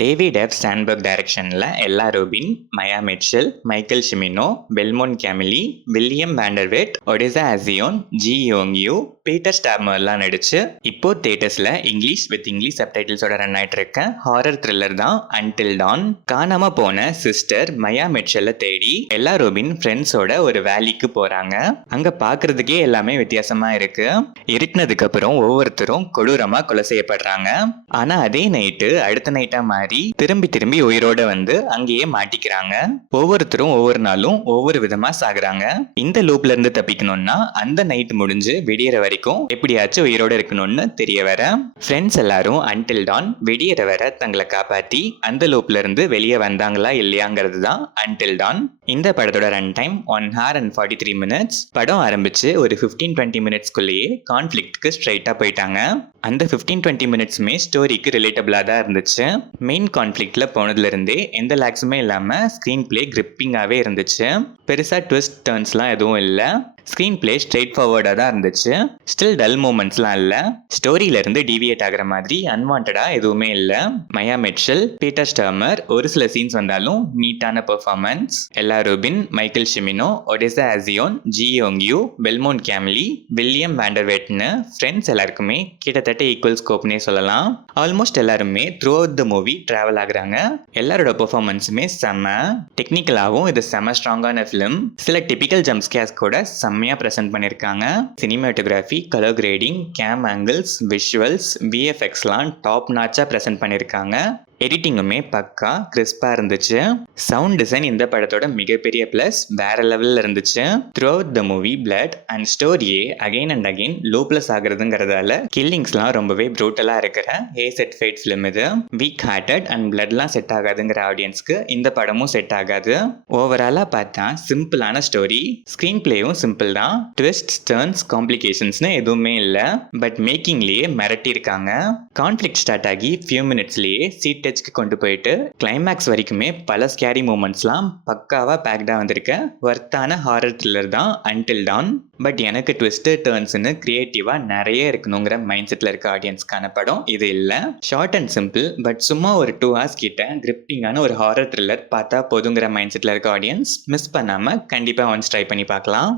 David F சான்பர்க் டைரக்ஷனில் Ella Rubin, Maia Mitchell, Michael Cimino, Belmont Cameli, William Vandervoort, Odessa Azion, Ji Young Yoo, Peter ஸ்டார்மர்லாம் நடிச்சு இப்போ தியேட்டர்ஸில் English with English சப்டைட்டில்ஸோட run ஆகிட்டு இருக்க ஹாரர் த்ரில்லர் தான் அன்டில் டான். காணாம போன சிஸ்டர் மயா மிட்சலை தேடி எல்லா ரூபின் ஃப்ரெண்ட்ஸோட ஒரு வேலிக்கு போறாங்க. அங்க பாக்குறதுக்கே எல்லாமே வித்தியாசமா இருக்கு. இருட்டினதுக்கு அப்புறம் ஒவ்வொருத்தரும் கொடூரமா கொலை செய்யப்படுறாங்க. ஆனா அதே நைட்டு அடுத்த நைட்டா மாறி திரும்பி திரும்பி உயிரோட வந்து அங்கேயே மாட்டிக்கிறாங்க. ஒவ்வொருத்தரும் ஒவ்வொரு நாளும் ஒவ்வொரு விதமா சாகுறாங்க. இந்த லூப்ல இருந்து தப்பிக்கணும்னா அந்த நைட் முடிஞ்சு விடியற வரைக்கும் எப்படியாச்சும் உயிரோட இருக்கணும்னு தெரிய வர ஃப்ரெண்ட்ஸ் எல்லாரும் அன்டில் டான் விடியற வர தங்களை காப்பாத்தி அந்த லூப்ல இருந்து வெளியே வந்தாங்களா இல்லையாங்கிறது தான் அன்டில் டான். இந்த படத்தோட run time 1 hour and 43 minutes. படம் ஆரம்பிச்சு ஒரு 15-20 மினிட்ஸ்குள்ளேயே கான்ஃபிளிக்ட்க்கு ஸ்ட்ரைட்டா போயிட்டாங்க. அந்த 15-20 மினிட்ஸுமே ஸ்டோரிக்கு ரிலேட்டபிளாக தான் இருந்துச்சு. மெயின் கான்ஃப்ளிக்ட்ல போனதுல இருந்தே எந்த லேக்ஸுமே இல்லாமல் ஸ்க்ரீன் பிளே கிரிப்பிங்காகவே இருந்துச்சு. பெருசாக ட்விஸ்ட் டர்ன்ஸ்லாம் எதுவும் இல்லை. ஸ்க்ரீன் பிளே ஸ்ட்ரெயிட் ஃபார்வர்டாக தான் இருந்துச்சு. ஸ்டில் டல் மூமெண்ட்ஸ்லாம் இல்லை. ஸ்டோரியிலேருந்து டிவியேட் ஆகிற மாதிரி அன்வான்டாக எதுவுமே இல்லை. மயா மிட்சல், பீட்டர் ஸ்டார்மர், ஒரு சில சீன்ஸ் வந்தாலும் நீட்டான performance. Ella Rubin, Michael Cimino, Odessa Azion, Ji Young Yoo, Belmont Cameli, William வேண்டர்வெட்னு ஃப்ரெண்ட்ஸ் எல்லாருக்குமே கிட்டத்தட்ட ஈக்குவல் ஸ்கோப்னே சொல்லலாம். ஆல்மோஸ்ட் எல்லாருமே throughout the movie travel ஆகுறாங்க. எல்லாரோட பெர்ஃபார்மன்ஸுமே செம்ம. டெக்னிக்கலாகவும் இது செம்ம ஸ்ட்ராங்கான ஃபிலிம். சில டிபிக்கல் ஜம்ப் ஸ்கேர்ஸ் கூட செம்மையாக ப்ரெசென்ட் பண்ணியிருக்காங்க. Cinematography, colour grading, cam angles, visuals, விஎஃப்எக்ஸ்லாம் டாப் நாச்சாக ப்ரெசென்ட் பண்ணியிருக்காங்க. எடிட்டிங்குமே பக்கா கிறிஸ்பாக இருந்துச்சு. சவுண்ட் டிசைன் இந்த படத்தோட மிகப்பெரிய ப்ளஸ், வேற லெவலில் இருந்துச்சு. Throughout the movie blood and ஸ்டோரியே அகைன் அண்ட் அகைன் லோப்லெஸ் ஆகுறதுங்கிறதால கில்லிங்ஸ்லாம் ரொம்பவே ப்ரூட்டலாக இருக்கிற ஏ செட் ஃபைட் ஃபிலிம் இது. வீக் ஹார்ட்டட் அண்ட் பிளட்லாம் செட் ஆகாதுங்கிற ஆடியன்ஸ்க்கு இந்த படமும் செட் ஆகாது. ஓவராலாக பார்த்தா சிம்பிளான ஸ்டோரி, ஸ்க்ரீன் பிளேயும் சிம்பிள் தான். ட்விஸ்ட், டர்ன்ஸ், காம்ப்ளிகேஷன்ஸ்னு எதுவுமே இல்லை. பட் மேக்கிங்லேயே மிரட்டியிருக்காங்க. கான்ஃப்ளிக்ட் ஸ்டார்ட் ஆகி ஃபியூ மினிட்ஸ்லேயே சீட் கொண்டு போயிட்டு கிளைமேக்ஸ் வரைக்குமே பல ஸ்கேரி மூமெண்ட்ஸ்லாம் பக்காவா பேக்டா வந்திருக்க வர்த்தான ஹாரர் த்ரில்லர் தான் அன்டில் டான். பட் எனக்கு ட்விஸ்ட் டர்ன்ஸ்னு கிரியேட்டிவா நிறைய இருக்கணுங்கிற மைண்ட் செட்ல இருக்க ஆடியன்ஸ்க்கான படம் இது இல்லை. ஷார்ட் அண்ட் சிம்பிள், பட் சும்மா ஒரு 2 hours கிட்ட கிரிப்பிங்கான ஒரு ஹாரர் த்ரில்லர் பார்த்தா போதுங்கிற மைண்ட் செட்ல இருக்க ஆடியன்ஸ் மிஸ் பண்ணாம கண்டிப்பா ஒன்ஸ் ட்ரை பண்ணி பார்க்கலாம்.